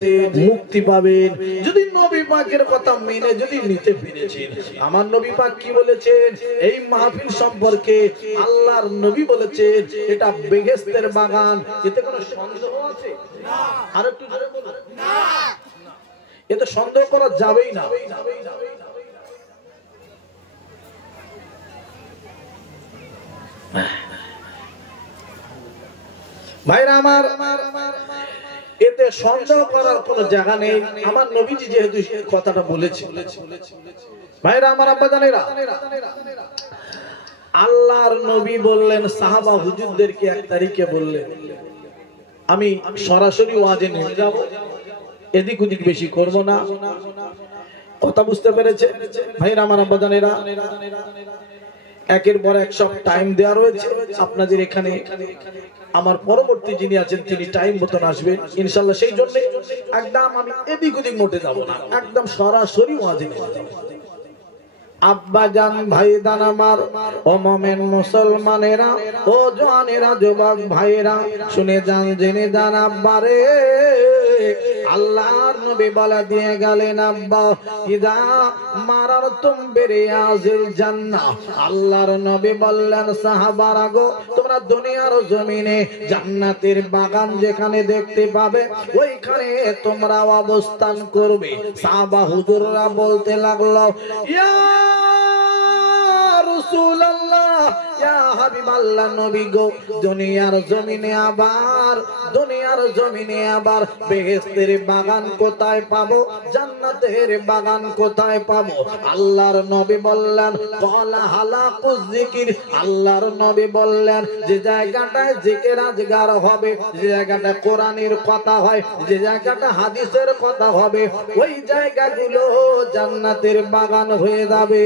মুক্তি পাবেন যদি নবী পাকের কথা মেনে যদি নিতে পেরেছেন। আমার নবী পাক কি বলেছেন এই মাহফিল সম্পর্কে? আল্লাহর নবী বলেছেন এটা বেহেশতের বাগান। এতে কোনো সন্দেহ আছে? না। আর একটু জোরে বলুন। না। এতে সন্দেহ করা যাবেই না। ভাইরা আমার, এতে সন্দেহ করার কোনো জায়গা নেই। আমার নবীজি যেহেতু কথাটা বলেছেন, ভাইরা আমার, আব্বা জানেরা, আল্লাহর নবী বললেন সাহাবা হুজুরদেরকে 1 তারিখে বললেন আমি সরাসরি ওয়াজে নেমে যাব, এদিক ওদিক বেশি করব না। কথা বুঝতে পেরেছে ভাইরা আমার, আব্বা জানেরা? একের পর এক সব টাইম দেওয়া রয়েছে আপনাদের এখানে। আমার পরবর্তী যিনি আছেন তিনি টাইম মতন আসবেন ইনশাআল্লাহ। সেই জন্য একদম আমি এদিক ওদিক মোটে যাব না, একদম সরাসরি ওয়াজে নেমে যাব। আব্বা জান, ভাই দান আমার, ও মোমেন মুসলমানেরা, ও জওয়ানেরা, যুবক ভাইরা, শুনে যান, জেনে যান। আব্বারে আল্লাহর নবী বলে দিয়ে গেলেন আব্বা ইদা মারারতুম বিরিয়াজিল জান্নাহ। আল্লাহর নবী বললেন সাহাবারা গো, তোমরা দুনিয়ার জমিনে জান্নাতের বাগান যেখানে দেখতে পাবে ওইখানে তোমরা অবস্থান করবে। সাহাবা হুজুররা বলতে লাগলো ইয়া রাসূলুল্লাহ, ইয়া হাবিবাল্লাহ, নবী গো, দুনিয়ার জমিনে আবার বেহেশতের বাগান কোথায় পাবো, জান্নাতের বাগান কোথায় পাবো? আল্লাহর নবী বললেন ক্বালা হালাকুজ যিকির। আল্লাহর নবী বললেন যে জায়গাটায় জিকির আজগার হবে, যে জায়গাটা কোরআনের কথা হয়, যে জায়গাটা হাদিসের কথা হবে, ওই জায়গাগুলো জান্নাতের বাগান হয়ে যাবে।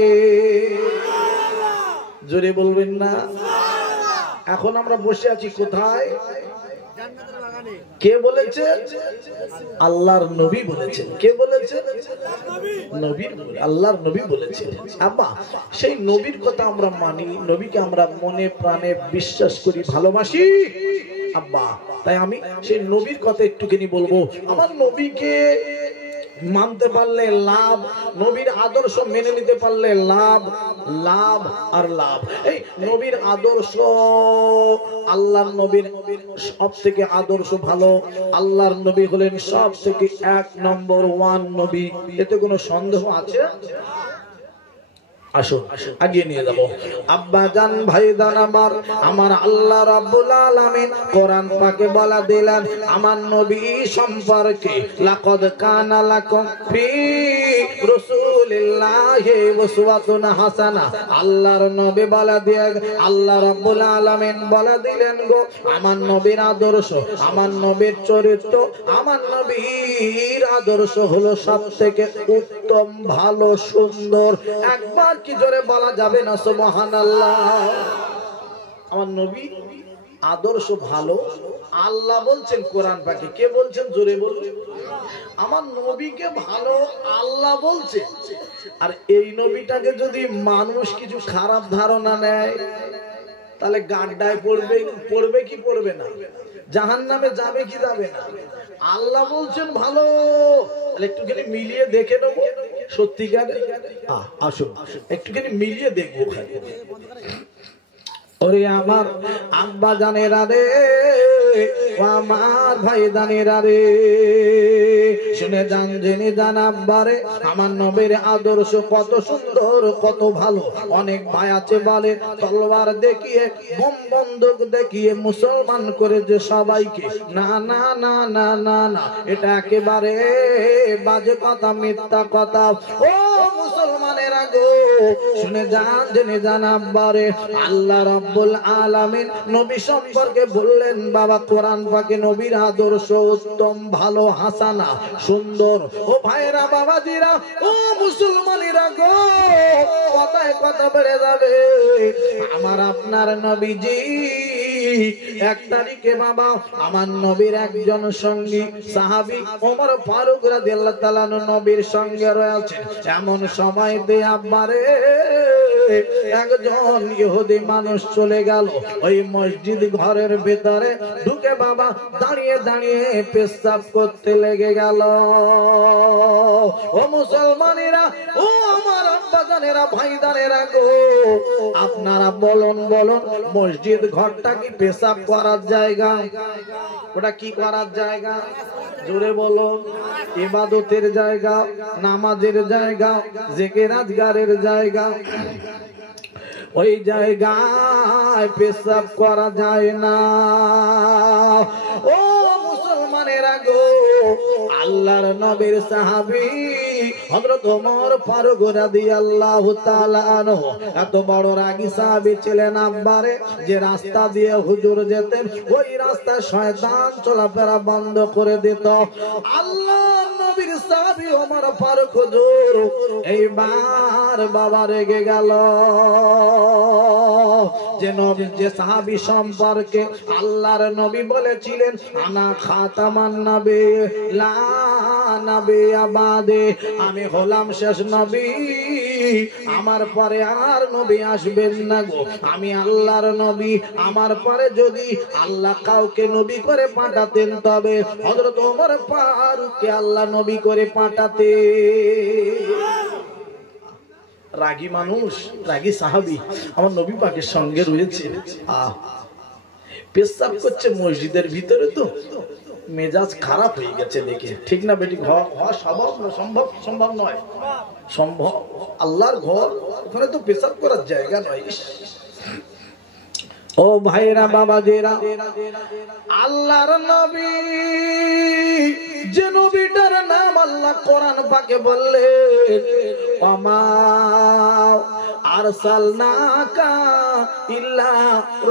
জোরে বলবেন না? এখন আমরা বসে আছি কোথায়? কে বলেছে? আল্লাহর নবী বলেছেন। কে বলেছেন? আল্লাহর নবী বলেছেন। আব্বা, সেই নবীর কথা আমরা মানি, নবীকে আমরা মনে প্রাণে বিশ্বাস করি, ভালোবাসি আব্বা। তাই আমি সেই নবীর কথা একটুখানি বলবো। আমার নবীকে মানতে পারলে লাভ, নবীর আদর্শ মেনে নিতে পারলে লাভ, লাভ আর লাভ। এই নবীর আদর্শ, আল্লাহর নবীর সব থেকে আদর্শ ভালো। আল্লাহর নবী হলেন সব থেকে 1 নম্বর 1 নবী। এতে কোনো সন্দেহ আছে? আসুন আগিয়ে নিয়ে যাব। আব্বা জান, ভাই দান আমার আল্লাহ রাব্বুল আলামিন কোরআন পাকে বলা দিলেন আমার নবী সম্পর্কে লাকাদ কানা লাকুম ফি রাসূলিল্লাহি উসওয়াতুন হাসানাহ। আল্লাহর নবী বলা দিয়ে আল্লাহ রাব্বুল আলামিন বলা দিলেন গো, আমার নবীর আদর্শ, আমার নবীর চরিত্র, আমার নবীর আদর্শ হলো সবথেকে উত্তম, ভালো, সুন্দর। একবার কি জোরে বলা যাবে না সুবহানাল্লাহ? আমার নবী আদর্শ ভালো, আল্লাহ বলছেন কোরআন পাকে। কে বলছেন? জোরে বলুন। আমার নবীকে ভালো আল্লাহ বলছে। আর এই নবীটাকে যদি মানুষ কিছু খারাপ ধারণা নেয় তাহলে গাড্ডায় পড়বে কি পড়বে না? জাহান্নামে যাবে কি যাবে না? আল্লাহ বলছেন ভালো, তাহলে একটুখানি মিলিয়ে দেখে নেবো সত্যিকারে। আসুন একটুখানি মিলিয়ে দেখবো। ওরে আমার আব্বা জানেরা রে, আমার ভাই জানেরা রে, শুনে যান, জেনে যান আব্বারে, আমার নবীর আদর্শ কত সুন্দর, কত ভালো। অনেক ভাই আছে বলে তলোয়ার দেখিয়ে, বোম বন্দুক দেখিয়ে মুসলমান করে যে সবাইকে। না না না না না না, এটা একেবারে বাজে কথা, মিথ্যা কথা। ও মুসলমানেরা গো, শুনে যান, জেনে যান আব্বারে, আল্লাহ রাব্বুল আলামিন নবী সম্পর্কে বললেন বাবা কোরআন পাকে নবীর আদর্শ উত্তম, ভালো, হাসানা, সুন্দর। ও ভাইরা, বাবাজিরা, ও মুসলমানেরা গো, কথায় কথা বেড়ে যাবে। আমার আপনার নবীজি 1 তারিখে বাবা আমার নবীর একজন সঙ্গী সাহাবী ওমর ফারুক রাদিয়াল্লাহু তাআলা নবীর সঙ্গে রয়েছে। এমন সময়তে আব্বারে একজন ইহুদি মানুষ চলে গেল ওই মসজিদ ঘরের ভিতরে ঢুকে বাবা দাঁড়িয়ে দাঁড়িয়ে পেশাব করতে লেগে গেল। ও মুসলমানেরা, ও আমার আব্বাজানেরা, ভাইদানেরা গো, আপনারা বলুন বলুন, মসজিদ ঘরটা কি পেশাব করার জায়গা? ওটা কি করার জায়গা? জোরে বলুন। ইবাদতের জায়গা, নামাজের জায়গা, জিকির আজকারের জায়গা। ওই জায়গায় পেশাব করা যায় না। ও মুসলমানেরা গো, আল্লাহর নবীর সাহাবী হযরত ওমর ফারুক রাদিয়াল্লাহু তাআলা আনহু এত বড় রাগী সাহাবী ছিলেন আব্বারে, যে রাস্তা দিয়ে হুজুর যেতেন ওই রাস্তা শয়তান চলাফেরা বন্ধ করে দিত। আল্লাহর নবীর সাহাবী ওমর ফারুক হুজুর এইবার বাবা রেগে গেল, যে নবী, যে সাহাবী সম্পর্কে আল্লাহর নবী বলেছিলেন আনা খাতামান নবী লা নবী আবাদে, আমি হলাম শেষ নবী, আমার পরে আর নবী আসবেন না গো, আমি আল্লাহর নবী, আমার পরে যদি আল্লাহ কাউকে নবী করে পাঠাতেন তবে হযরত ওমর ফারুককে আল্লাহ নবী করে পাঠাতে। রাগী মানুষ, রাগী সাহাবী আমার নবী পাকের সঙ্গে রয়েছে, পেশাব করছে মসজিদের ভিতরে, তো মেজাজ খারাপ হয়ে গেছে দেখে, ঠিক না বেটি? হওয়া সম্ভব নয়, সম্ভব। আল্লাহর ঘর, ওখানে তো পেশাব করার জায়গা নয়। ও ভাইরা বাবাজিরা, আল্লাহর নবী, যে নবীটার নাম আল্লাহ কোরআন পাকে বললেন ওমা আরসালনাকা ইল্লা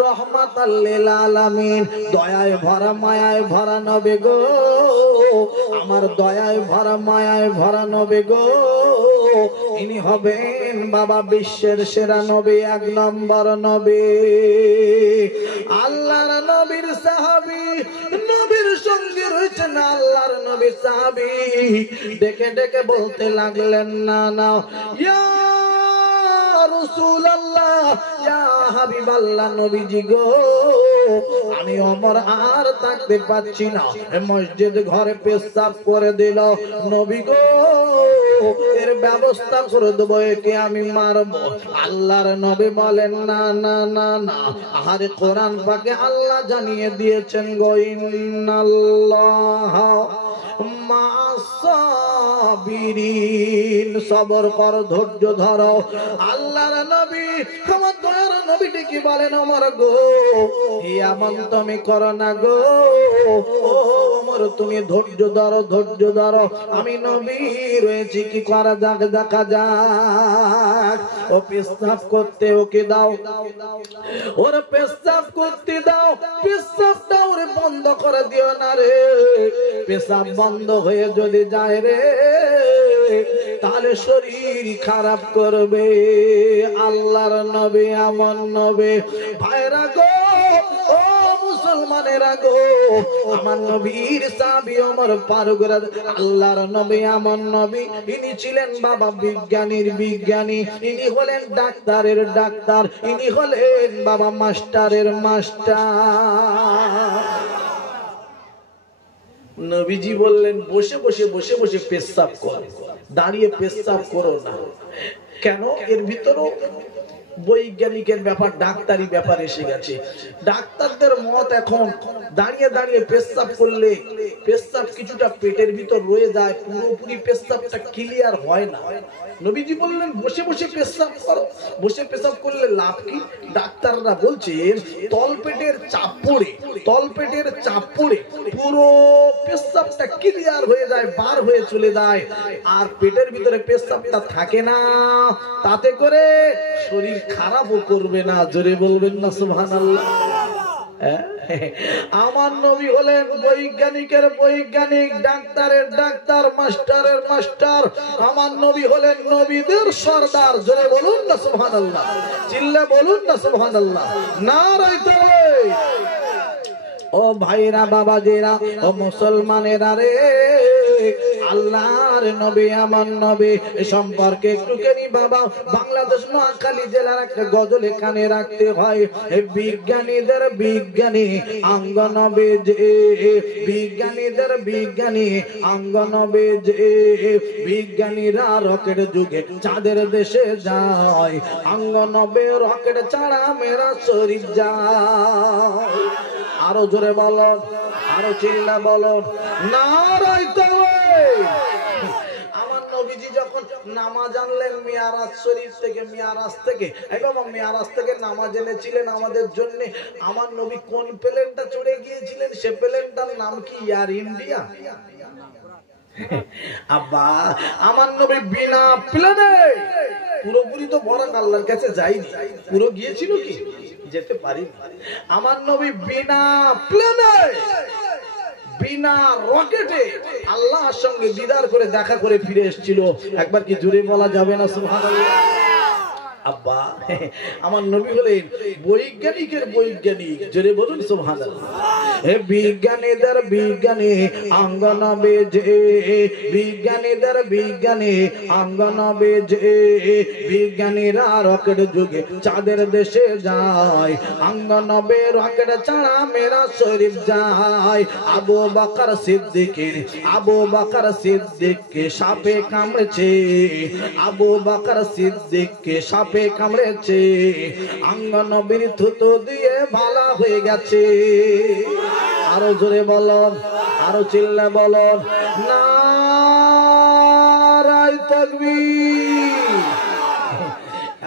রাহমাতাল লিল আলামিন, দয়ায় ভরা মায়ায় ভরা নবী গো, আমার দয়ায় ভরা মায়ায় ভরা নবী গো, ইনি হবেন বাবা বিশ্বের সেরা নবী, এক নম্বর নবী। আল্লাহর নবীর সাহাবী, নবীর সঙ্গে রয়েছেন আল্লাহর নবীর সাহাবী, ডেকে ডেকে বলতে লাগলেন না না ইয়া রাসূলুল্লাহ, ইয়া হাবিবাল্লাহ, নবীজি গো, আমি ওমর আর থাকতে পাচ্ছি না, মসজিদ ঘরে পেশাব করে দিল, নবী গো এর ব্যবস্থা করে দেবো, একে আমি মারবো। আল্লাহর নবী বলেন না না না না, আরে কোরআন পাকে আল্লাহ জানিয়ে দিয়েছেন গো ইন্নাল্লাহ মা'আস-সাবিরিন, সবর কর, ধৈর্য ধরো। আল্লাহর নবী, আমার দয়ার নবীটি কি বলেন ওমর গো, এমন তুমি করো না গো, ও ওমর তুমি ধৈর্য ধরো, ধৈর্য ধরো, আমি নবী রয়েছি, কি করা যাক দেখা যাক। ও পেশাব করতে ওকে দাও, ওর পেশাব করতে দাও, পেশাবটা ওরে বন্ধ করে দিও না রে, পেশাব বন্ধ হয়ে যদি যায় রে তাহলে শরীর খারাপ করবে। আল্লাহর নবী এমন নবী, ভাইরা গো, ও মুসলমানেরা গো, আমার নবীর সাহাবী ওমর ফারুক, আল্লাহর নবী এমন নবী, ইনি ছিলেন বাবা বিজ্ঞানীর বিজ্ঞানী, ইনি হলেন ডাক্তারের ডাক্তার, ইনি হলেন বাবা মাস্টারের মাস্টার। নবীজি বললেন বসে বসে বসে বসে পেশাব করো, দাঁড়িয়ে পেশাব করো না। কেন? এর ভিতরও বৈজ্ঞানিকের ব্যাপার, ডাক্তারি ব্যাপার এসে গেছে। ডাক্তারদের মত এখন দাঁড়িয়ে দাঁড়িয়ে পেশাব করলে পেশাব কিছুটা পেটের ভিতর রয়ে যায়, পুরোপুরি পেশাবটা ক্লিয়ার হয় না। নবীজি বললেন বসে বসে পেশাব করো। বসে পেশাব করলে লাভ কি? ডাক্তাররা বলছেন তলপেটের চাপ পড়ে পুরো পেশাবটা ক্লিয়ার হয়ে যায়, বার হয়ে চলে যায়, আর পেটের ভিতরে পেশাবটা থাকে না, তাতে করে শরীর খারাপও করবে না। জোরে বলবেন না সুবহানাল্লাহ। আমার নবী হলেন বৈজ্ঞানিকের বৈজ্ঞানিক, ডাক্তারের ডাক্তার, মাস্টারের মাস্টার। আমার নবী হলেন নবীদের সর্দার। জোরে বলুন না সুবহানাল্লাহ, চিল্লা বলুন না সুবহানাল্লাহ, নারায়ে তাকবীর। ও ভাইরা বাবাজিরা, ও মুসলমানেরা রে, আল্লাহ আল্লাহর নবী আমার নবী সম্পর্কে একটুখানি বাবা বাংলাদেশ নোয়াখালী জেলার একটা গজল এখানে রাখতে হয়। বিজ্ঞানীদের বিজ্ঞানী অঙ্গ নবী যে, বিজ্ঞানীদের বিজ্ঞানী অঙ্গ নবী যে, বিজ্ঞানীরা রকেট যুগে চাঁদের দেশে যায়, অঙ্গ নবী রকেট ছাড়া মেরা শরীর যায়। আরো জোরে বলো, আরো চিল্লা বলো, নারায়ে তাকবীর। আমার নবীজি যখন নামাজ আনলেন মিয়ারাজ শরীফ থেকে, মিয়ারাজ থেকে, এই বাবা মিয়ারাজ থেকে নামাজ এনেছিলেন আমাদের জন্য। আমার নবী কোন প্লেনটা চড়ে গিয়েছিলেন? সে প্লেনটার নাম কি এয়ার ইন্ডিয়া। আব্বা আমার নবী বিনা প্লেনে, পুরোপুরি তো বরাক আল্লাহর কাছে যায়নি, পুরো গিয়েছিল কি? যেতে পারি। আমার নবী বিনা প্লেনে বিনা রকেটে আল্লাহর সঙ্গে দিদার করে দেখা করে ফিরে এসেছিল। একবার কি জোরে বলা যাবে না সুবহানাল্লাহ? আব্বা আমার নবী হলেন বৈজ্ঞানিকের বৈজ্ঞানিক, জোরে বলুন সুবহানাল্লাহ। হে বিজ্ঞানীদের বিজ্ঞানী অঙ্গ নবী যে, বিজ্ঞানীদের বিজ্ঞানী অঙ্গ নবী যে, বিজ্ঞানীরা রকেট যুগে চাঁদের দেশে যায়, অঙ্গ নবী রকেট ছাড়া মেরা শরীফ যায়। আবু বকর সিদ্দিকের, আবু বকর সিদ্দিককে সাপে কামড়েছে, আবু বকর সিদ্দিককে সাপে কামড়েছে, অঙ্গ নবীর থুতু দিয়ে ভালো হয়ে গেছে। আরো জোরে বলুন, আরো চিল্লা বলুন, নারায়ে তাকবীর।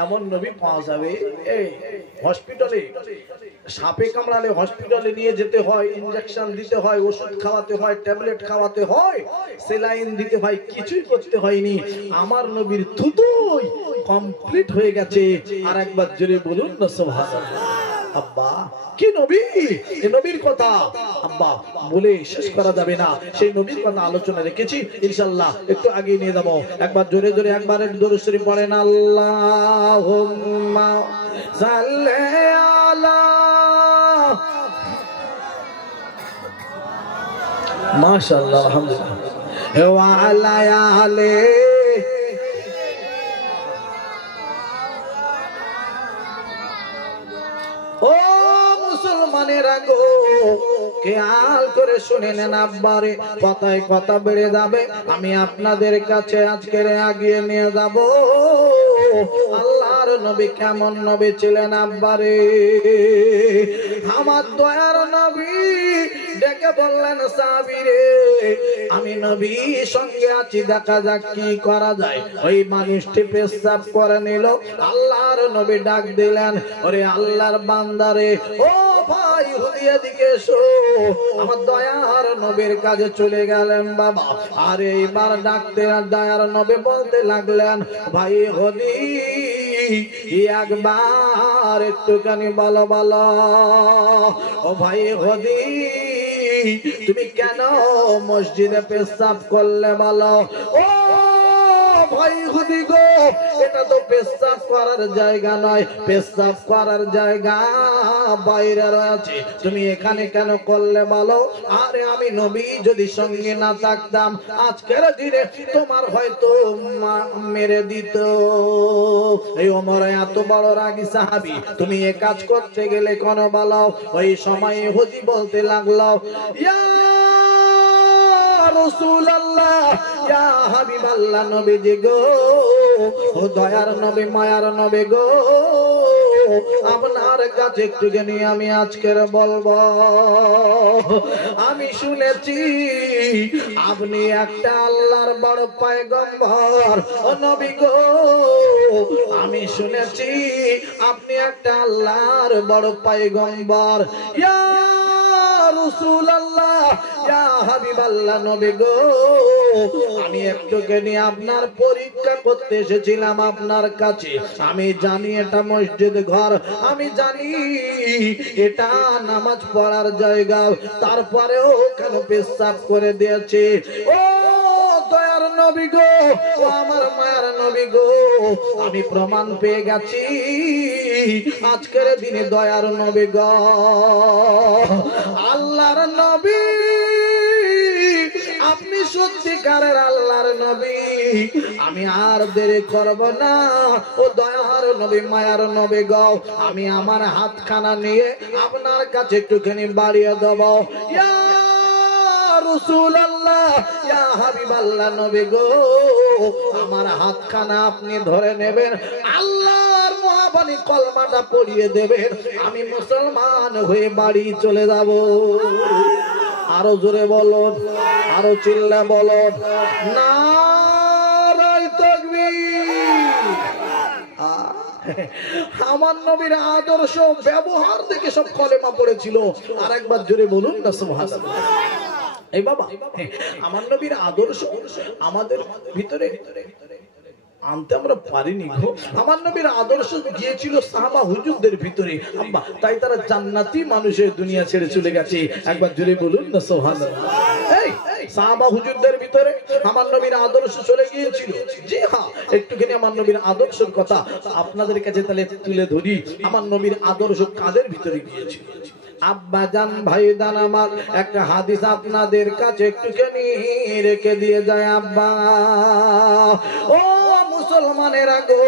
এমন নবী পাওয়া যাবে। এই হসপিটালে সাপে কামড়ালে হসপিটালে নিয়ে যেতে হয়, ইনজেকশন দিতে হয়, ওষুধ খাওয়াতে হয়, ট্যাবলেট খাওয়াতে হয়, সেলাইন দিতে হয়, কিছুই করতে হয়নি। আমার নবীর থুতুই কমপ্লিট হয়ে গেছে। আর একবার জোরে বলুন না সুবহানাল্লাহ। আব্বা কি নবী, এই নবীর কথা আব্বা বলে শেষ করা যাবে না। সেই নবীর কথা আলোচনা রেখেছি, ইনশাআল্লাহ একটু আগে নিয়ে যাব। একবার জোরে জোরে একবার দরুদ শরীফ পড়েন, আল্লাহুম্মা সাল্লি আলা, মাশাআল্লাহ আলহামদুলিল্লাহ, ওয়া আলা আলি। ও মুসলমানেরা গো, খেয়াল করে শুনে নেন আব্বারে, কথায় কথা বেড়ে যাবে। আমি আপনাদের কাছে আজকের আগিয়ে নিয়ে যাব আল্লাহর নবী কেমন নবী ছিলেন। আব্বারে আমার দয়ার নবী ডেকে বললেন, সাহাবীরে আমি নবী সঙ্গে আছি, দেখা যাক কি করা যায়। ওই মানুষটি পেশাব করে নিল। আল্লাহর নবী ডাক দিলেন, ওরে আল্লাহর বান্দারে, ও ভাই ইহুদি এদিকে এসো। আমার দয়ার নবীর কাছে চলে গেলেন বাবা। আর এইবার ডাকতে দয়ার নবী বলতে লাগলেন, ভাই ইহুদি একবার একটুখানি বলো বলো, ও ভাই ইহুদি তুমি কেন মসজিদে পেশাব করলে বলো। ও ভাই ইহুদি গো, এটা তো পেশাব করার জায়গা নয়, পেশাব করার জায়গা বাইরে রয়েছে, তুমি এখানে কেন করলে বলো। আরে আমি নবী যদি সঙ্গে না থাকতাম আজকের দিনে তোমার হয়তো মেরে দিত। এই ওমর এত বড় রাগী সাহাবী, তুমি এ কাজ করতে গেলে কেন বলো। ওই সময় ইহুদি বলতে লাগলো, ইয়া রাসূলুল্লাহ, ইয়া হাবিবাল্লাহ, নবীজি গো, ও দয়ার নবী মায়ার নবী গো, আপনার কাছে একটুখানি আমি আজকের বলবো। আমি শুনেছি আপনি একটা আল্লাহর বড় পয়গম্বর, ও নবী গো, আমি শুনেছি আপনি একটা আল্লাহর বড় পয়গম্বর। ইয়া রাসূলুল্লাহ, ইয়া হাবিবাল্লাহ, নবী গো, আমি একটুখানি আপনার পরীক্ষা করতে এসেছিলাম আপনার কাছে। আমি জানি এটা মসজিদ ঘর, আমি জানি এটা নামাজ পড়ার জায়গা, তারপরেও কেন পেশাব করে দিয়েছে। ও দয়ার নবী গো, ও আমার মায়ের নবী গো, আমি প্রমাণ পেয়ে গেছি আজকের দিনে দয়ার নবী গো, আল্লাহর নবী আপনি সত্যিকারের আল্লাহর নবী, আমি আর দেরি করব না। ও দয়ার নবী, মায়ার নবী গো, আমি আমার হাতখানা নিয়ে আপনার কাছে একটুখানি বাড়িয়ে দেব। ইয়া রাসূলুল্লাহ, ইয়া হাবিবাল্লাহ নবী গো, আমার হাতখানা আপনি ধরে নেবেন, আল্লাহর মহাবাণী কলমাটা পড়িয়ে দেবেন, আমি মুসলমান হয়ে বাড়ি চলে যাব। আরো জোরে বলুন, আরো চিল্লা বলুন, নারায়ে তাকবীর। আমার নবীর আদর্শ ব্যবহার থেকে সব কলেমা পড়েছিল। আর একবার জোরে বলুন না সুবহানাল্লাহ। এই বাবা, আমার নবীর আদর্শ আমাদের ভিতরে আনতে আমরা পারিনি গো। আমার নবীর আদর্শ গিয়েছিল সাহাবা হুজুরদের ভিতরে, আব্বা, তাই তারা জান্নাতি মানুষের দুনিয়া ছেড়ে চলে গেছে। একবার জোরে বলুন না সুবহানাল্লাহ। এই সাহাবা হুজুরদের ভিতরে আমার নবীর আদর্শ চলে গিয়েছিল। জি হ্যাঁ, একটুখানি আমার নবীর আদর্শের কথা আপনাদের কাছে তাহলে তুলে ধরি। আমার নবীর আদর্শ কাদের ভিতরে গিয়েছিল? আব্বা জান, ভাই জান আমার, একটা হাদিস আপনাদের কাছে একটুখানি রেখে দিয়ে যায়। আব্বা ও মুসলমানেরা গো,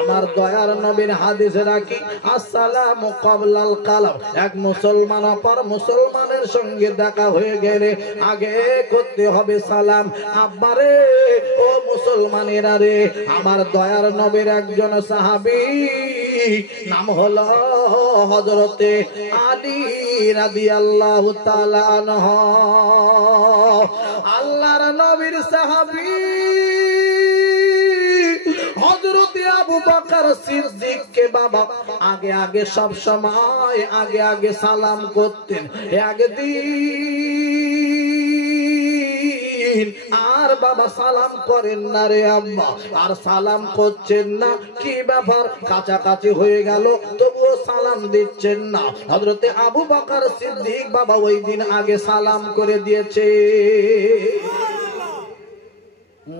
আমার দয়ার নবীর হাদিসে রাখি, আসসালামু ক্বাবলাল কালাম। এক মুসলমান অপর মুসলমানের সঙ্গে দেখা হয়ে গেলে আগে করতে হবে সালাম। আব্বারে ও মুসলমানেরা রে, আমার দয়ার নবীর একজন সাহাবী, নাম হলো হযরতে আলী রাদিয়াল্লাহু তাআলা আনহু। আল্লাহর নবীর সাহাবী হযরতে আবু বকর সিদ্দিক কে বাবা আগে আগে সব সময় আগে আগে সালাম করতেন। একদিন আর বাবা সালাম করেন না রে আম্মা, আর সালাম করছেন না, কি ব্যাপার? কাছাকাছি হয়ে গেল তবুও সালাম দিচ্ছেন না। হযরতে আবু বকর সিদ্দিক বাবা ওই দিন আগে সালাম করে দিয়েছে।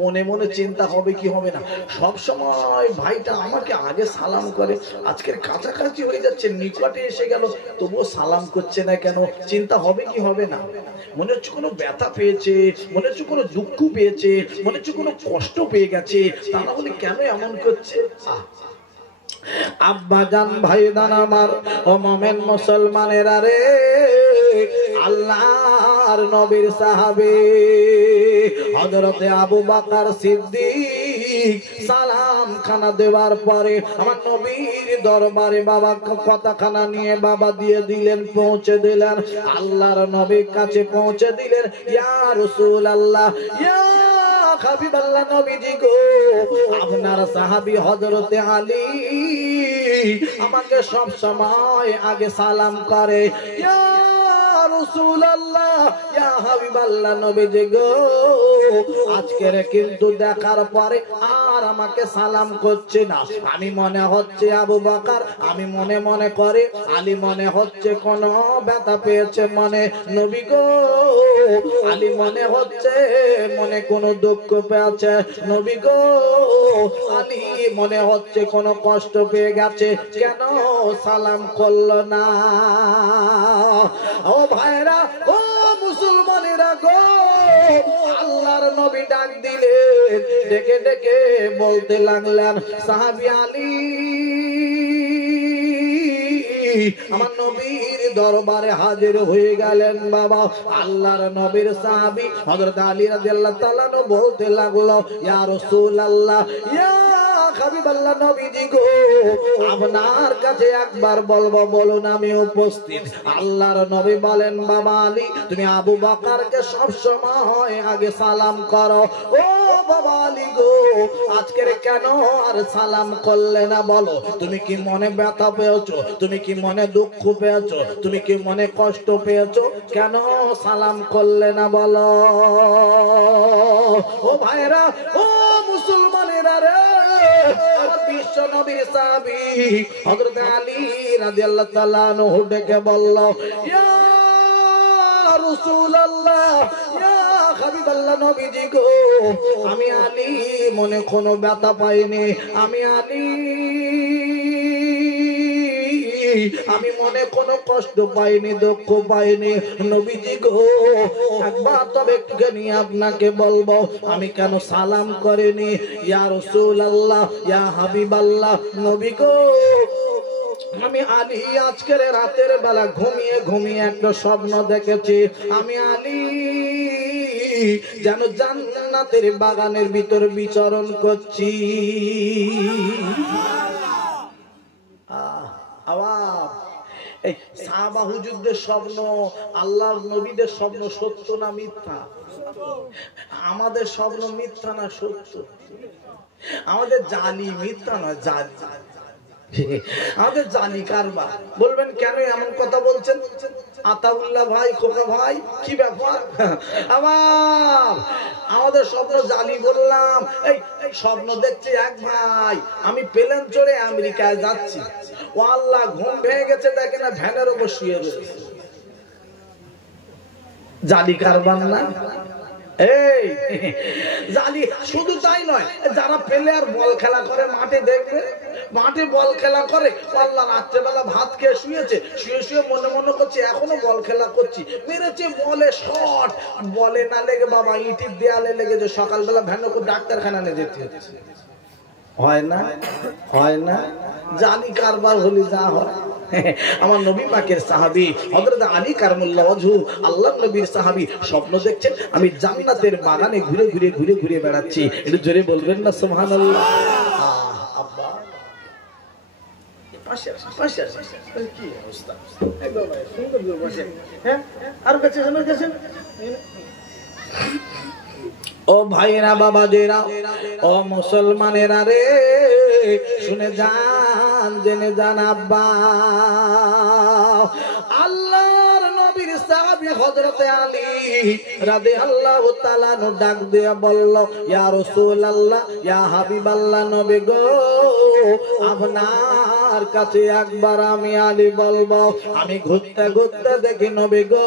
মনে মনে চিন্তা হবে কি হবে না, সব সময় ভাইটা আমাকে আগে সালাম করে, আজকের কাছাকাছি হয়ে যাচ্ছে, নিকটে এসে গেল, তবুও সালাম করছে না কেন? চিন্তা হবে কি হবে না? মনে হচ্ছে কোনো ব্যথা পেয়েছে, মনে হচ্ছে কোনো দুঃখ পেয়েছে, মনে হচ্ছে কোনো কষ্ট পেয়ে গেছে, তা না হলে কেন এমন করছে? আব্বা জান, ভাই জান আমার, ও মোমেন মুসলমানেরা রে, আল্লাহর নবীর সাহাবী হযরতে আবু বকর সিদ্দিক সালাম খানা দেওয়ার পরে আমার নবীর দরবারে বাবা কথাখানা নিয়ে বাবা দিয়ে দিলেন, পৌঁছে দিলেন, আল্লাহর নবীর কাছে পৌঁছে দিলেন। ইয়া রাসূলুল্লাহ, ইয়া হাবিবাল্লাহ নবীজি গো, আপনার সাহাবী হযরতে আলী আমাকে সব সময় আগে সালাম করে। ইয়া রাসূলুল্লাহ, ইয়া হাবিবাল্লাহ নবীজি গো, আজকের কিন্তু দেখার পরে আর আমাকে সালাম করছে না। আমি মনে হচ্ছে আবু বকর, আমি মনে মনে করে আলী মনে হচ্ছে কোন ব্যথা পেয়েছে মনে, নবী গো আলী মনে হচ্ছে মনে কোনো দুঃখ পেয়েছে, নবী গো আলী মনে হচ্ছে কোনো কষ্ট পেয়ে গেছে, কেন সালাম করলো না? ও ভাইরা, ও মুসলমানেরা গো, আল্লাহর নবী ডাক দিলেন, ডেকে ডেকে বলতে লাগলেন, সাহাবী আলী আমার নবীর দরবারে হাজির হয়ে গেলেন। বাবা আল্লাহর নবীর সাহাবী হযরত আলী রাদিয়াল্লাহু তাআলা বলতে লাগলো, ইয়া রাসূলুল্লাহ, ইয়া হাবিবাল্লাহ নবীজি গো, আপনার কাছে একবার বলবো, বলুন আমি উপস্থিত। আল্লাহর নবী বলেন, বাবা আলী, তুমি আবু বকরকে সব সময় আগে সালাম করো। ও বাবা আলী গো, আজকের কেন আর সালাম করলে না? বলো, তুমি কি মনে ব্যথা পেয়েছো? তুমি কি মনে দুঃখ পেয়েছো? তুমি কি মনে কষ্ট পেয়েছো? কেন সালাম করলে না বলো? ও ভাইরা, ও মুসলমানেরা রে, আমার বিশ্ব নবীর সাহাবী হযরত আলী রাদিয়াল্লাহু তাআলা আনহু ডেকে বলল, ইয়া রাসূলুল্লাহ, ইয়া হাবিবাল্লাহ নবীজি গো, আমি আলী মনে কোনো ব্যথা পাইনি, আমি আলী আমি মনে কোনো কষ্ট পাইনি, দুঃখ পাইনি। নবীজি গো, একবার তবে একটুখানি আপনাকে বলবো, আমি কেন সালাম করিনি? ইয়া রাসূলুল্লাহ, ইয়া হাবিবাল্লাহ, নবী গো, আমি আলী আজকের রাতের বেলা ঘুমিয়ে ঘুমিয়ে একটা স্বপ্ন দেখেছি। আমি আলী যেন জান্নাতের বাগানের ভিতর বিচরণ করছি। এই সাহাবা হুজুরদের স্বপ্ন, আল্লাহর নবীদের স্বপ্ন সত্য না মিথ্যা? আমাদের স্বপ্ন মিথ্যা না সত্য? আমাদের জানি মিথ্যা না, জানি আমাদের জানি কারবার। বলবেন কেন এমন কথা বলছেন আতাউল্লাহ ভাই, খোকা ভাই, কি ব্যাপার? আবার আমাদের স্বপ্ন জানি বললাম। এই স্বপ্ন দেখছি এক ভাই, আমি প্লেন চড়ে আমেরিকায় যাচ্ছি। ও আল্লাহ, ঘুম ভেঙে গেছে, দেখে না ভ্যানের উপর শুয়ে রয়েছে। জালি কারবার না? এই জালি শুধু তাই নয়, যারা প্লেয়ার বল খেলা করে মাঠে, দেখবে মাঠে বল খেলা করে, আল্লাহ রাত্রেবেলা ভাত খেয়ে শুয়েছে, শুয়ে শুয়ে মনে মনে করছে এখনো বল খেলা করছি, মেরেছে বলে শট, বলে না লেগে বাবা ইটির দেয়ালে লেগেছে, সকালবেলা ভ্যানে করে ডাক্তারখানা নিয়ে যেতে হচ্ছে। হয় না? হয় না? জালি কারবার হলে যা হয়। আমার নবী পাকের সাহাবী হযরত আলী কারামাল্লাহু ওয়াজহু, আল্লাহর নবীর সাহাবী, স্বপ্ন দেখছেন আমি জান্নাতের বাগানে ঘুরে ঘুরে ঘুরে ঘুরে বেড়াচ্ছি। একটু জোরে বলবেন না সুবহানাল্লাহ? আব্বা পাশে পাশে কি অবস্থা? একদম সুন্দর করে বসে। হ্যাঁ, আর কাছে আমার কাছে। ও ভাইরা, বাবাজেরা, ও মুসলমানেরা রে, শুনে যান, জেনে যান। আব্বা আল্লাহর নবীর সাহাবী হযরত আলী রাদিয়াল্লাহু তাআলা নু ডাক দিয়ে বলল, ইয়া রাসূলুল্লাহ, ইয়া হাবিবাল্লাহ, নবী গো, আপনার কাছে একবার আমি আলী বলবো। আমি ঘুরতে ঘুরতে দেখি নবী গো,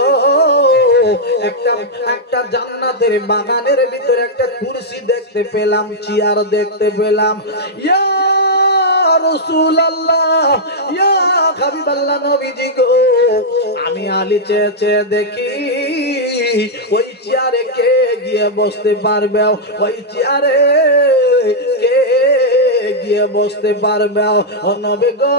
একটা জান্নাতের বাগানের ভিতরে একটা কুরসি দেখতে পেলাম, চেয়ার দেখতে পেলাম। ইয়া রাসূলুল্লাহ, ইয়া হাবিবাল্লাহ, নবীজি গো, আমি আলী চেয়ে চেয়ে দেখি ওই চেয়ারে কে গিয়ে বসতে পারবে, ওই চেয়ারে কে গিয়ে বসতে পারবে। ও নবী গো,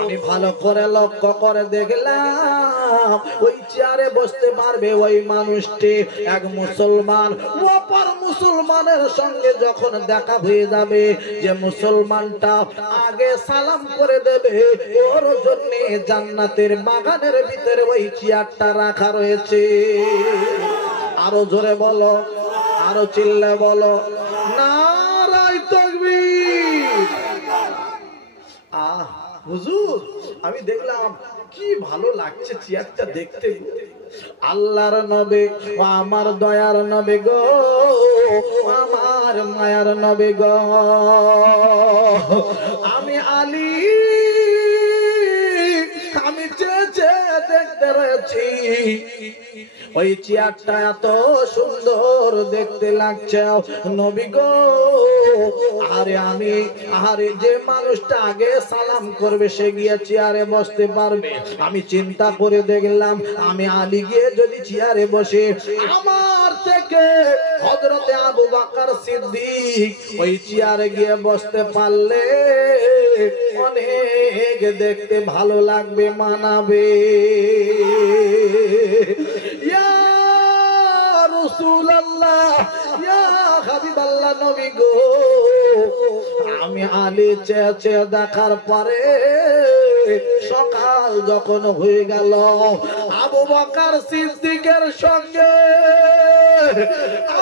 আমি ভালো করে লক্ষ্য করে দেখলাম ওই চেয়ারে বসতে পারবে ওই মানুষটি এক মুসলমান। অপর মুসলমানের সঙ্গে যখন দেখা হয়ে যাবে, যে মুসলমানটা আগে সালাম করে দেবে, ওর জন্য জান্নাতের বাগানের ভিতরে ওই চেয়ারটা রাখা রয়েছে। আরো জোরে বলো, আরো চিল্লে বলো, নারায়ে তাকবীর। হুজুর, আমি দেখলাম কি ভালো লাগছে চেয়ারটা দেখতে। আল্লাহর নবী, আমার দয়ার নবী গো, আমার মায়ার নবী গো, আমি আলী, আমি চেয়ে দেখতে রয়েছি ওই চেয়ারটা এত সুন্দর দেখতে লাগছে নবী গো। আরে যে মানুষটা আগে সালাম করবে সে গিয়ে চেয়ারে বসতে পারবে। আমি চিন্তা করে দেখলাম, আমি আলী গিয়ে যদি চেয়ারে বসে, আমার থেকে হযরতে আবু বকর সিদ্দিক ওই চেয়ারে গিয়ে বসতে পারলে অনেক দেখতে ভালো লাগবে, মানাবে। ইয়া রাসূলুল্লাহ, ইয়া হাবিবাল্লাহ, নবী গো, আমি আলী চেয়ে দেখার পরে সকাল যখন হয়ে গেল, আবু বকর সিদ্দিকের সঙ্গে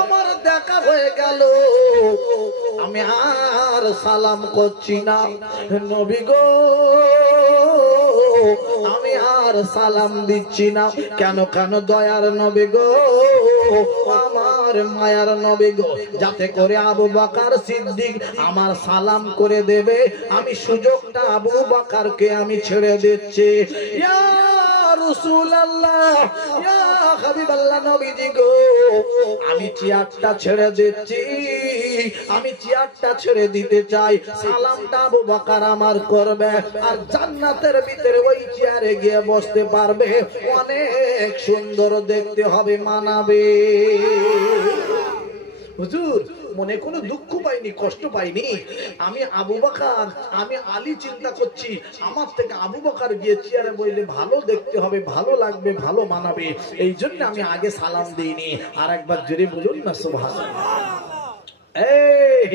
আমার দেখা হয়ে গেল। আমি আর সালাম করছি না, নবী গো, আমি আর সালাম দিচ্ছি না। কেন কেন দয়ার নবী গো, আমার মায়ার নবী গো, যাতে করে আবু বকর সিদ্দিক আমার সালাম করে দেবে, আমি সুযোগটা আবু বকরকে আমি ছেড়ে দিচ্ছি। ইয়া রাসূলুল্লাহ, ইয়া হাবিবাল্লাহ নবীজি গো, আমি চেয়ারটা ছেড়ে দিচ্ছি, আমি চেয়ারটা ছেড়ে দিতে চাই, সালামটা আবু বকর আমার করবে, আর জান্নাতের ভিতরে ওই চেয়ারে গিয়ে বসতে পারবে, অনেক সুন্দর দেখতে হবে, মানাবে। হুজুর মনে কোনো দুঃখ পাইনি, কষ্ট পাইনি, আমি আবু বকর, আমি আলী চিন্তা করছি, আমার থেকে আবু বকর গিয়ে চেয়ারে বসলে ভালো দেখতে হবে, ভালো লাগবে, ভালো মানাবে, এই জন্য আমি আগে সালাম দিইনি। আর একবার জোরে বলুন না সুবহানাল্লাহ। এই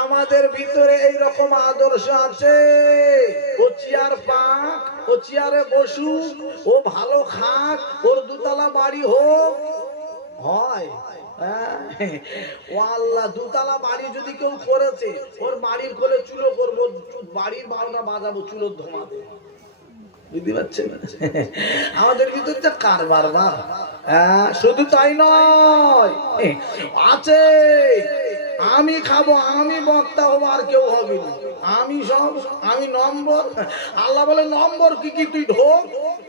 আমাদের ভিতরে এইরকম আদর্শ আছে, ও চেয়ার পাক, ও চেয়ারে বসুক, ও ভালো খাক, ওর দুতলা বাড়ি হোক, হয় ও আল্লাহ, দুতলা বাড়ি যদি কেউ করেছে, ওর বাড়ির কোলে চুলো করবো, বাড়ির বারোটা বাজাবো, চুলোর ধোঁয়া দেবো, বুঝতে পারছেন? আমাদের ভিতরে যা কারবার, শুধু তাই নয়, আছে আমি খাবো, আমি বক্তা হবো, আর কেউ হবে না, আমি সব, আমি নম্বর। আল্লাহ বলে নম্বর কি কি, তুই ঢোক,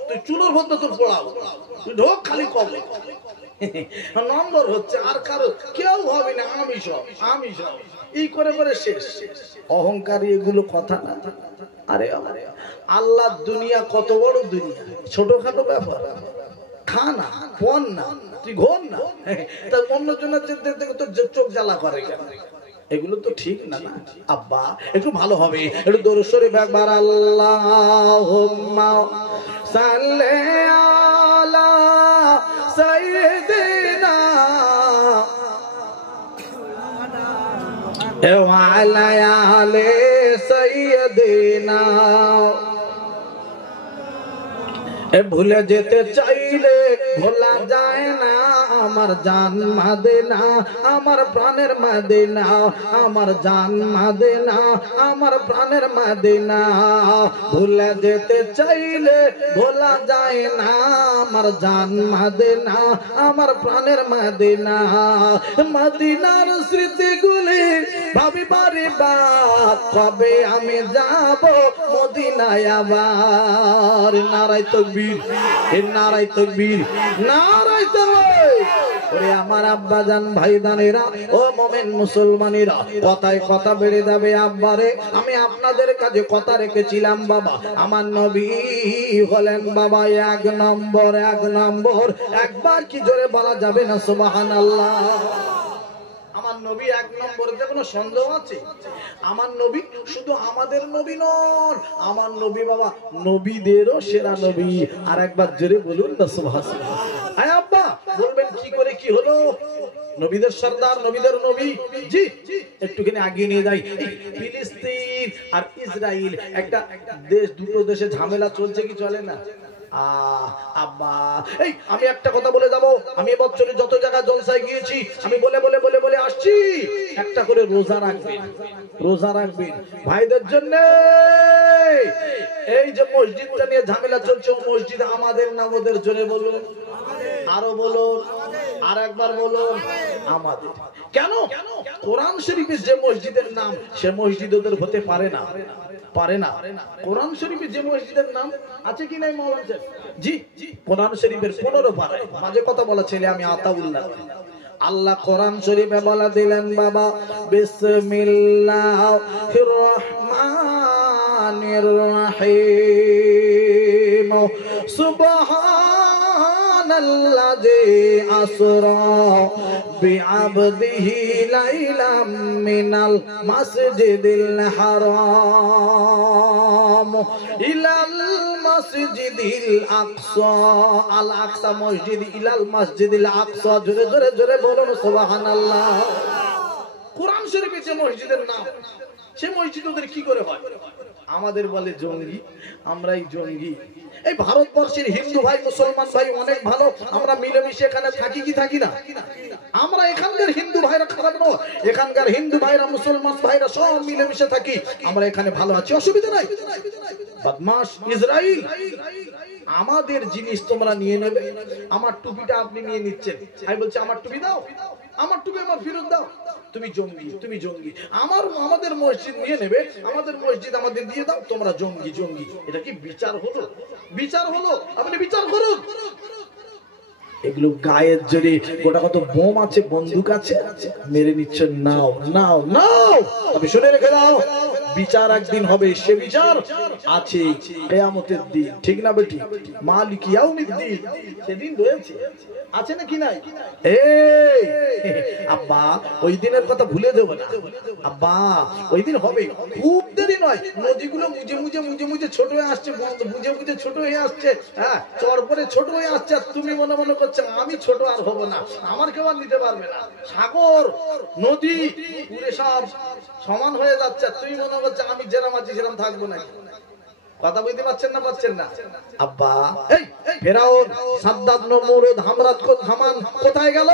তুই চুলোর মধ্যে তোর পড়াও, তুই ঢোক, খালি কবে নম্বর হচ্ছে, আর কারো কেউ হবে না, আমি সব, আমি সব, এই করে করে শেষ। অহংকারী এগুলো কথা না। আরে আল্লাহ দুনিয়া কত বড় দুনিয়া, ছোটখাটো ব্যাপার, খা না, পন না, তুই ঘুম না, তার অন্য জনের চোখ জ্বালা করে কেন? এগুলো তো ঠিক না। আব্বা একটু ভালো হবে, একটু দরুদ শরীফ একবার, আল্লাহুম্মা সাল্লি আলা সাইয়্যিদিনা ওয়া আলা আলি সাইয়্যিদিনা। ভুলে যেতে চাইলে ভোলা যায় না আমার জান মদিনা, আমার প্রাণের মদিনা, আমার জান মদিনা, আমার প্রাণের মদিনা। ভুলে যেতে চাইলে ভোলা যায় না আমার জান মদিনা, আমার প্রাণের মদিনা। মদিনার স্মৃতিগুলি ভাবি বারে বার, কবে আমি যাব মদিনায় আবার। নারায়ে তাকবীর, নারায়ে তাকবীর, নারায়ে তাকবীর। ওরে আমার আব্বাজান ভাইদানেরা, ও মুমিন মুসলমানেরা, কথায় কথা বেড়ে যাবে। আব্বারে আমি আপনাদের কাছে কথা রেখেছিলাম বাবা, আমার নবী হলেন বাবা এক নম্বর, এক নম্বর। একবার কি জোরে বলা যাবে না সুবহানাল্লাহ? আমার নবী এক নম্বরে কোনো সন্দেহ আছে? আমার নবী শুধু আমাদের নবী নন, আমার নবী বাবা নবীদেরও সেরা নবী। আর একবার জোরে বলুন না সুবহানাল্লাহ। আয় আব্বা বলবেন কি করে কি হলো? নবীদের সর্দার, নবীদের নবী। জি একটুখানি আগিয়ে নিয়ে যাই। ফিলিস্তিন আর ইসরায়েল একটা দেশ, দুটো দেশে ঝামেলা চলছে কি চলে না? আব্বা এই আমি একটা কথা বলে যাবো, আমি এবছরে যত জায়গায় জলসায় গিয়েছি আমি বলে বলে বলে বলে আসছি, একটা করে রোজা রাখবেন, রোজা রাখবেন ভাইদের জন্য। এই যে মসজিদটা নিয়ে ঝামেলা চলছে, ও মসজিদ আমাদের না ওদের? জোরে বলুন, আরো বলুন, আর একবার বলুন, আমাদের। কেন? কোরআন শরীফের যে মসজিদের নাম সে মসজিদ ওদের হতে পারে না, পারে না। কোরআন শরীফের যে মসজিদের নাম আছে কি নাই মাওলানা সাহেব? জি কোরআন শরীফের 15 পারায় মাঝে কথা বলা ছেলে আমি আতাউল্লাহ, আল্লাহ কোরআন শরীফে বলা দিলেন বাবা, বিসমিল্লাহির রহমানির রহিম, সুবহানাল্লাযী আসরা বিআবদিহি লাইলাম মিনাল মাসজিদিল হারাম ইলাল মাসজিদিল আকসা। আল আকসা মসজিদ, ইলাল মাসজিদিল আকসা। জোরে জোরে জোরে বলুন সুবহানাল্লাহ। কোরআন শরীফে যে মসজিদের নাম সে মসজিদ ওদের কি করে হয়? আমাদের বলে জঙ্গি, আমরাই জঙ্গি। এই ভারতবর্ষের হিন্দু ভাই মুসলমান ভাই অনেক ভালো, আমরা মিলেমিশে এখানে থাকি কি থাকি না? আমরা এখানকার হিন্দু ভাইরা খারাপ নয়, এখানকার হিন্দু ভাইরা মুসলমান ভাইরা সব মিলেমিশে থাকি, আমরা এখানে ভালো আছি, অসুবিধা নাই। বদমাশ ইসরাইল, আমাদের জিনিস তোমরা নিয়ে নেবে, আমার টুপিটা আপনি নিয়ে নিচ্ছেন, আমি বলছি আমার টুপি দাও, আমার টুপি আমার ফেরত দাও, তুমি জঙ্গি, তুমি জঙ্গি। আমাদের মসজিদ নিয়ে নেবে, আমাদের মসজিদ আমাদের দিয়ে দাও, তোমরা জঙ্গি জঙ্গি। এটা কি বিচার হলো? বিচার হলো? আপনি বিচার করুন। এগুলো গায়ের জোরে গোটা কত বোম আছে, বন্দুক আছে, মেরে নিচ্ছ। নাও নাও নাও, তবে শুনে রেখে দাও, বিচার একদিন হবে। সে বিচার আছে কিয়ামতের দিন, ঠিক না বেটি? মালিক ইয়াউমিদ্দিন, সেদিন রয়েছে, আছে নাকি নাই? এই আব্বা, ওই দিনের কথা ভুলে দেব না আব্বা, ওই দিন হবে, খুব দেরি নয়। নদীগুলো মুজে মুজে মুজে মুজে ছোট হয়ে আসছে, বুঝে বুঝে ছোট হয়ে আসছে, হ্যাঁ, চরপরে ছোট হয়ে আসছে। আর তুমি মনে মনে করছো আমি ছোট আর হবো না, আমার কেউ আর নিতে পারবে না। সাগর নদী পুরে সব সমান হয়ে যাচ্ছে, তুমি মনে করছো আমি যেরাম আছি সেরাম থাকবো না। কথা বুঝতে পারছেন না? পাচ্ছেন না আব্বা? এই ফেরাউন, সাদ্দাত, নমরুদ, হামান কোথায় গেল?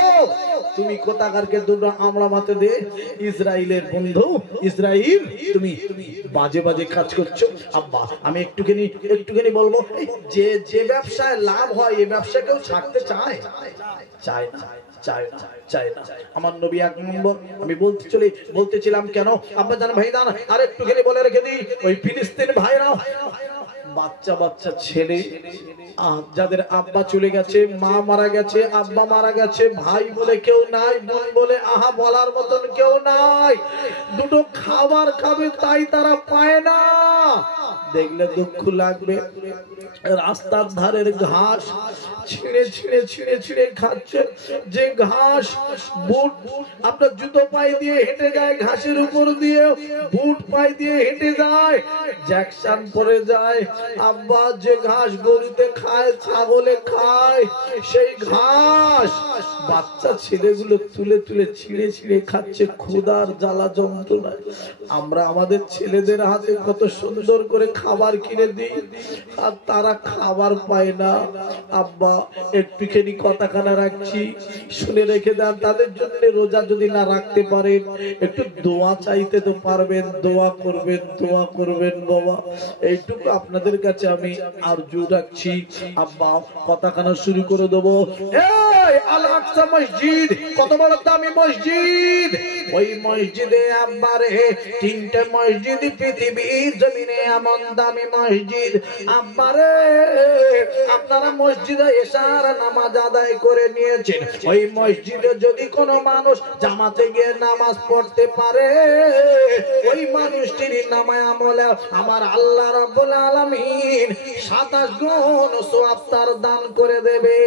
তুমি কোথাকারকে দুটো আমরা মাতে দে, ইসরাইলের বন্ধু ইসরাইল, তুমি বাজে বাজে কাজ করছো। আব্বা আমি একটুখানি বলবো, যে যে ব্যবসায় লাভ হয় এই ব্যবসা কেউ ছাড়তে চায়? চায় না, চায় না, চায় না। আমার নবী এক নম্বর। আমি বলতেছিলাম কেন আব্বা জান ভাইজান, আর একটুখানি বলে রেখে দিই, ওই ফিলিস্তিন ভাইরা, বাচ্চা বাচ্চা ছেলে, যাদের আব্বা চলে গেছে, মা মারা গেছে, আব্বা মারা গেছে, ভাই বলে কেউ নাই, বোন বলে আহা বলার মতন কেউ নাই, দুটো খাবার খাবে তাই তারা পায় না। দেখলে দুঃখ লাগবে, রাস্তার ধারের ঘাস ছিঁড়ে ছিঁড়ে ছিঁড়ে ছিঁড়ে খাচ্ছে। যে ঘাস বুট আপনার জুতো পায়ে দিয়ে হেঁটে যায়, ঘাসের উপর দিয়ে বুট পায়ে দিয়ে হেঁটে যায়, জ্যাকশন পরে যায়। আব্বা যে ঘাস গরুতে খায়, ছাগলে খায়, সেই ঘাস বাচ্চা ছেলেগুলো তুলে তুলে ছিঁড়ে ছিঁড়ে খাচ্ছে ক্ষুধার জ্বালা যন্ত্রণায়। আমরা আমাদের ছেলেদের হাতে কত সুন্দর করে খাবার কিনে দিই, আর তারা খাবার পায় না। আব্বা একটুখানি কথাখানা রাখছি, শুনে রেখে দেন। তাদের জন্য রোজা যদি না রাখতে পারেন, একটু দোয়া চাইতে তো পারবেন, দোয়া করবেন, দোয়া করবেন বাবা, এইটুকু আপনাদের কাছে আমি আরজু রাখছি। আব্বা কথাখানা শুরু করে দেবো। এই আল আকসা মসজিদ কত বড় দামি মসজিদ, ওই মসজিদে আব্বা রে, তিনটে মসজিদ পৃথিবীর জমিনে এমন দামি মসজিদ। আব্বা রে, আপনারা মসজিদে এশার নামাজ আদায় করে নিয়েছেন, ওই মসজিদে যদি কোনো মানুষ জামাতে গিয়ে নামাজ পড়তে পারে, ওই মানুষটির নামায় আমলে আমার আল্লাহ রাব্বুল আলামিন 27 গুণ সওয়াব তার দান করে দেবে।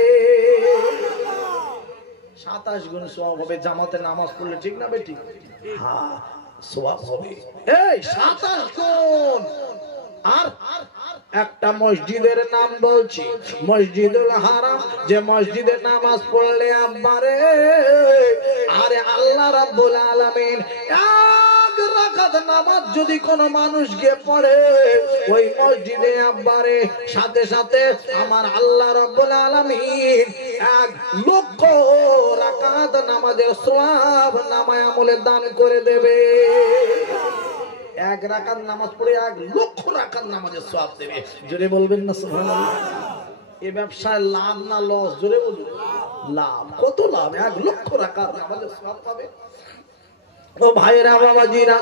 27 গুণ সওয়াব হবে জামাতে নামাজ পড়লে, ঠিক না বেটি? হ্যাঁ, সওয়াব হবে এই 27 গুণ। আর একটা মসজিদের নাম বলছি, মসজিদুল হারাম, যে মসজিদে নামাজ পড়লে আব্বারে, আরে আল্লাহ রাব্বুল আলামিন এক রাকাত নামাজ যদি কোনো মানুষ গিয়ে পড়ে ওই মসজিদে আব্বারে, সাথে সাথে আমার আল্লাহ রাব্বুল আলামিন 1,00,000 রাকাত নামাজের সওয়াব নামায় আমলে দান করে দেবে। 1 রাকাত নামাজ পড়ে 1,00,000 রাকাত নামাজের সওয়াব দেবে। জোরে বলবেন না সুবহানাল্লাহ? এই ব্যবসায় লাভ না লস? জোরে বলুন। লাভ। কত লাভ? 1,00,000 রাকাত নামাজের সওয়াব পাবে। ও ভাইরা বাবাজিরা,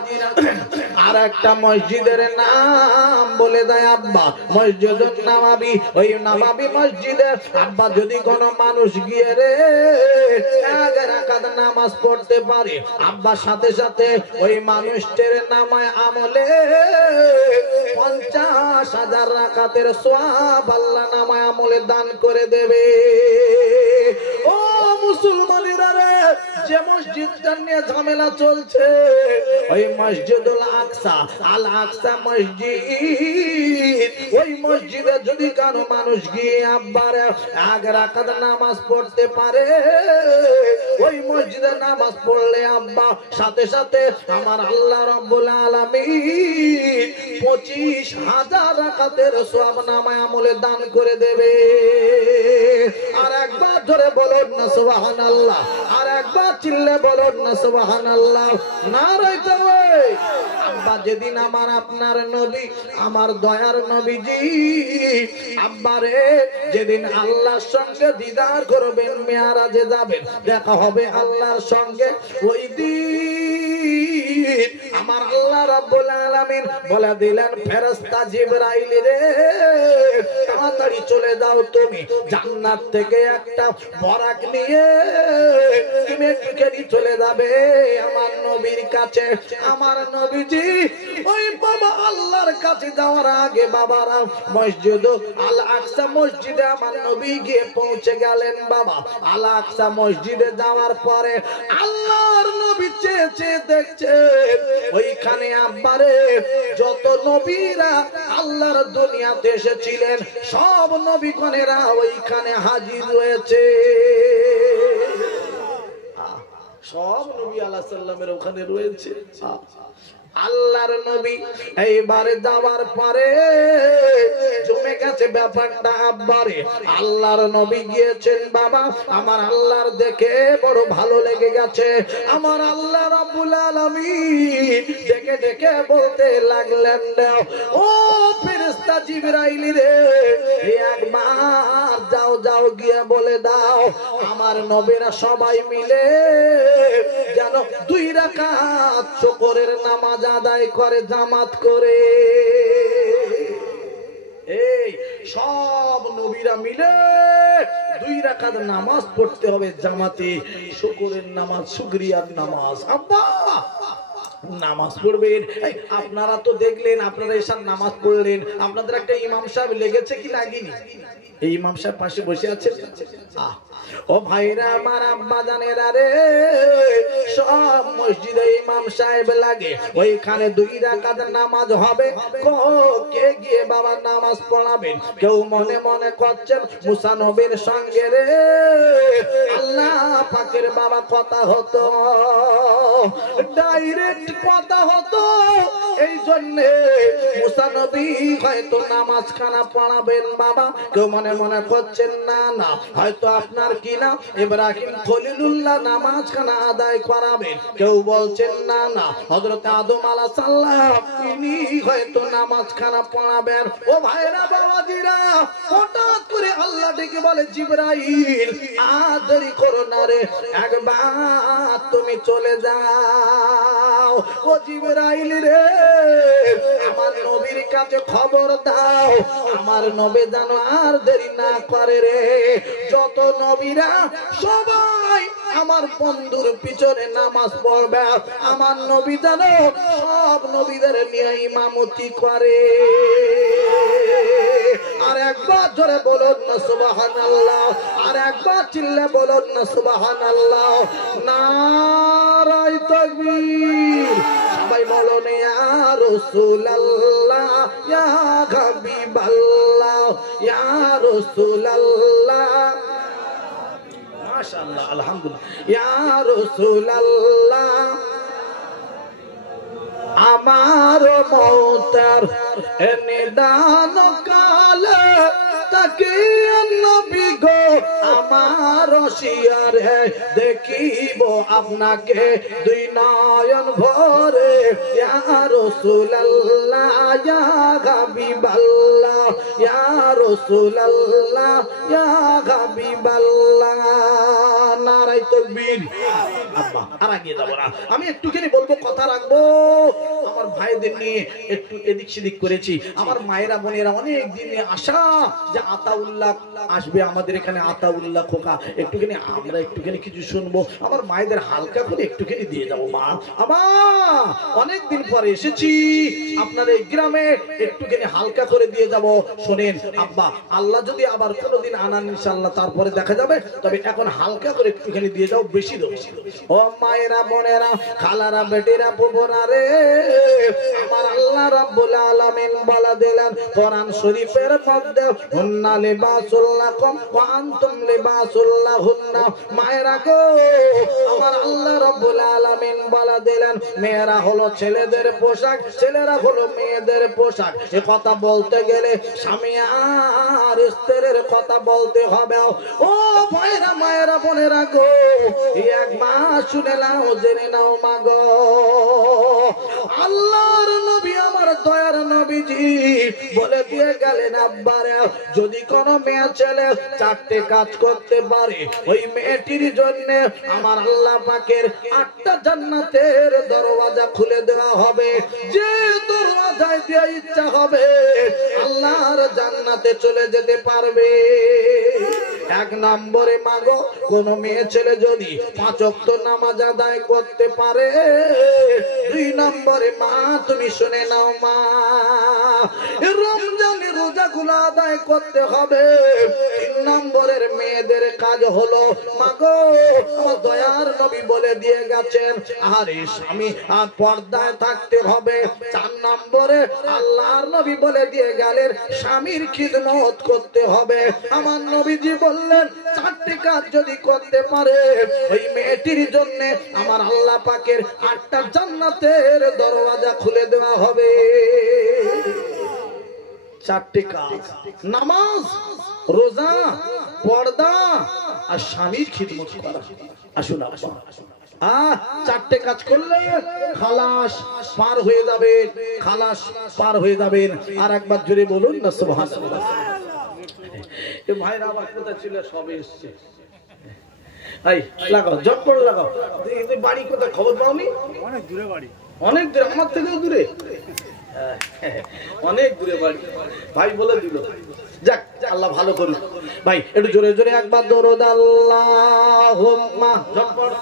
আর একটা মসজিদের নাম বলে দেয় আব্বা, মসজিদুন নববী। ওই নববী মসজিদে আব্বা যদি কোনো মানুষ গিয়ে রে 1 রাকাত নামাজ পড়তে পারে, আব্বা সাথে সাথে ওই মানুষটির নামায় আমলে 50,000 রাকাতের সওয়াব আল্লাহ নামায় আমলে দান করে দেবে। ও মুসলমানেরা রে, যে মসজিদটা নিয়ে ঝামেলা চলছে, ওই মসজিদুল আকসা, আল আকসা মসজিদ, ওই মসজিদে যদি কারো মানুষ গিয়ে আব্বারে 1 রাকাত নামাজ পড়তে পারে, ওই মসজিদে নামাজ পড়লে আব্বা সাথে সাথে আমার আল্লাহ রাব্বুল আলামিন 25,000 রাকাতের সওয়াব নামায় আমলে দান করে দেবে। আর একবার ধরে বলুন না সুবহানাল্লাহ, আর একবার চিল্লে বলুন না সুবহানাল্লাহ। নারায়ে তাকবীর। আব্বা যেদিন আমার আপনার নবী, আমার দয়ার নবীজি আব্বারে যেদিন আল্লাহর সঙ্গে দিদার করবেন, মেরাজে যাবেন, দেখা হবে আল্লাহর সঙ্গে, ওই দিন আমার আল্লাহ রাব্বুল আলামিন বলে দিলেন ফেরেশতা জিবরাইল রে তাড়াতাড়ি চলে যাও তুমি জান্নাত থেকে একটা বরাক নিয়ে তুমি একটুখানি চলে যাবে আমার নবীর কাছে। আমার নবীজি ওই বাবা আল্লাহর কাছে যাওয়ার আগে বাবারা মসজিদ আল আকসা মসজিদে আমার নবী গিয়ে পৌঁছে গেলেন। বাবা আল আকসা মসজিদে যাওয়ার পরে আল্লাহর নবী চেয়ে চেয়ে দেখছে ওইখানে আব্বারে যত নবীরা আল্লাহর দুনিয়াতে এসেছিলেন সব নবীগণেরা ওইখানে হাজির রয়েছে। সব নবী আলাইহিস সালামের ওখানে রয়েছে। আল্লাহর নবী এইবারে যাওয়ার পরে জমে গেছে ব্যাপারটা আব্বারে। আল্লাহর নবী গিয়েছেন বাবা আমার আল্লাহর দেখে বড় ভালো লেগে গেছে। আমার আল্লাহ রাব্বুল আলামিন দেখে দেখে বলতে লাগলেন ও ফেরেশতা জিবরাইল রে একবার যাও যাও গিয়ে বলে দাও আমার নবীরা সবাই মিলে যেন 2 রাকাত শুকরের নামাজ আদায় করে জামাত করে। এই সব নবীরা মিলে 2 রাকাত নামাজ পড়তে হবে জামাতে, শুকরের নামাজ, শুকরিয়ার নামাজ। আব্বা নামাজ পড়বেন। আপনারা তো দেখলেন, আপনারা এসব নামাজ পড়লেন, আপনাদের একটা ইমাম সাহেব লেগেছে কি লাগেনি? এই ইমাম সাহেব পাশে বসে আছেন। ও ভাইরা আমার আব্বা জানেরা রে সব মসজিদে ইমাম সাহেব লাগে, ওইখানে 2 রাকাত নামাজ হবে। কে গিয়ে বাবা নামাজ পড়াবেন? কেউ মনে মনে করছেন মুসা নবীর সঙ্গে রে আল্লাহ পাকের বাবা কথা হতো, ডাইরেক্ট কথা হতো, এই জন্য মুসা নবী হয়তো নামাজ খানা পড়াবেন বাবা। কেউ মনে মনে করছেন না না হয়তো আপনার কিনা ইব্রাহিম খলিলুল্লাহ নামাজ খানা আদায় করাবেন। কেউ বলছেন না না হযরত আদম আলাইহিস সালাম তিনি হয়তো নামাজ খানা পড়াবেন। ও ভাইরা বাবাজিরা হঠাৎ করে আল্লাহ ডেকে বলে জিবরাইল আর দেরি করো না রে, একবার তুমি চলে যাও। ও জিবরাইল রে আমার নবীর কাছে খবর দাও আমার নবী যেন আর দেরি না করে রে। যত নবীরা সবাই আমার বন্ধুর পিছনে নামাজ পড়বে, আমার নবী যেন সব নবীদের নিয়ে ইমামতি করে। আর একবার জোরে বলুন না সুবহানাল্লাহ, আর একবার চিল্লে বলুন না সুবহানাল্লাহ। নারায়ে তাকবীর। সবাই বলুন ইয়া রাসূলুল্লাহ ইয়া হাবিবাল্লাহ ইয়া রাসূলুল্লাহ। মাশাআল্লাহ আলহামদুলিল্লাহ। ইয়া রাসূলুল্লাহ আমার মওতের নিদান কালে তাকিয়ে নবী গো আমার শিয়ারে দেখিব আপনাকে 2 নয়ন ভরে। ইয়া রাসূলুল্লাহ ইয়া হাবিবাল্লাহ ইয়া রাসূলুল্লাহ ইয়া হাবিবাল্লাহ। নারায়ে তাকবীর। আব্বা আর আগে যাব না, আমি একটুখানি বলবো, কথা রাখবো। আমার ভাইদের নিয়ে একটু এদিক সেদিক করেছি। আমার মায়েরা বোনেরা অনেক দিন আশা যে আতাউল্লাহ আসবে আমাদের এখানে, আতাউল্লাহ খোকা একটুখানি আমরা একটুখানি কিছু শুনবো। আমার মায়েদের হালকা করে একটুখানি দিয়ে যাবো। মা আমার অনেক দিন পরে এসেছি আপনার এই গ্রামে, একটুখানি হালকা করে দিয়ে যাব। শোনেন আব্বা, আল্লাহ যদি আবার কোনোদিন আনান ইনশাআল্লাহ তারপরে দেখা যাবে, তবে এখন হালকা করে একটুখানি দিয়ে যাও, বেশি দাও। ও মায়েরা বোনেরা খালারা বেটিরা বুবরা রে আমার আল্লাহ রাব্বুল আলামিন বলে দিলেন কোরআন শরীফের মধ্যে হুন্না লিবাসুল লাকুম ওয়া আনতুম লিবাসুল লাহুন্না। মায়েরা গো আমার আল্লাহ রাব্বুল আলামিন বলে দিলেন মেয়েরা হলো ছেলেদের পোশাক, ছেলেরা হলো মেয়েদের পোশাক। এই কথা বলতে গেলে স্বামী আর স্ত্রীর কথা বলতে হবে। ও ভাইরা মায়েরা বোনেরা গো একবার শুনে নাও, জেনে নাও মা গো। আল্লাহর নবী আমার আমার দয়ার নবীজি বলে দিয়ে গেলেন আব্বারে যদি কোনো মেয়ে ছেলে চারটে কাজ করতে পারে ওই মেয়েটির জন্য আমার আল্লাহ পাকের 8টা জান্নাতের দরওয়াজা খুলে দেওয়া হবে। যে দরওয়াজায় দিয়ে ইচ্ছা হবে আল্লাহর জান্নাতে চলে যেতে পারবে। 1 নম্বরে মাগো কোন মেয়ে ছেলে যদি 5 ওয়াক্ত নামাজ আদায় করতে পারে। 2 নম্বরে মা তুমি শুনে নাও মা রমজানের রোজাগুলো আদায় করতে হবে। 3 নম্বরের মেয়েদের কাজ হলো মাগো আমার দয়ার নবী বলে দিয়ে গেছেন আরে স্বামী পর্দায় থাকতে হবে। 4 নম্বরে আল্লাহর নবী বলে দিয়ে গেলেন স্বামীর খিদমত করতে হবে। আমার নবীজি বললেন 4টি কাজ যদি করতে পারে ওই মেয়েটির জন্য আমার আল্লাহ পাকের 8টা জান্নাতের দরওয়াজা খুলে দেওয়া হবে। 4টি কাজ নামাজ রোজা পর্দা আর স্বামীর খিদমত করা। আসুন 4টে কাজ করলে খালাস পার হয়ে যাবে, খালাস পার হয়ে যাবেন। আর একবার জোরে বলুন না সুবহানাল্লাহ। এ ভাইরা আবার কোথায় ছিল সবে এসেছে। এই লাগাও জটপট লাগাও। এই বাড়ি কোথায় খবর পাওনি? অনেক দূরে বাড়ি। অনেক দূরে আমার থেকেও দূরে? অনেক দূরে বাড়ি ভাই বলে দিল। যাক আল্লাহ ভালো করুন। ভাই একটু জোরে জোরে একবার দরুদ আল্লাহুম্মা ঝটপট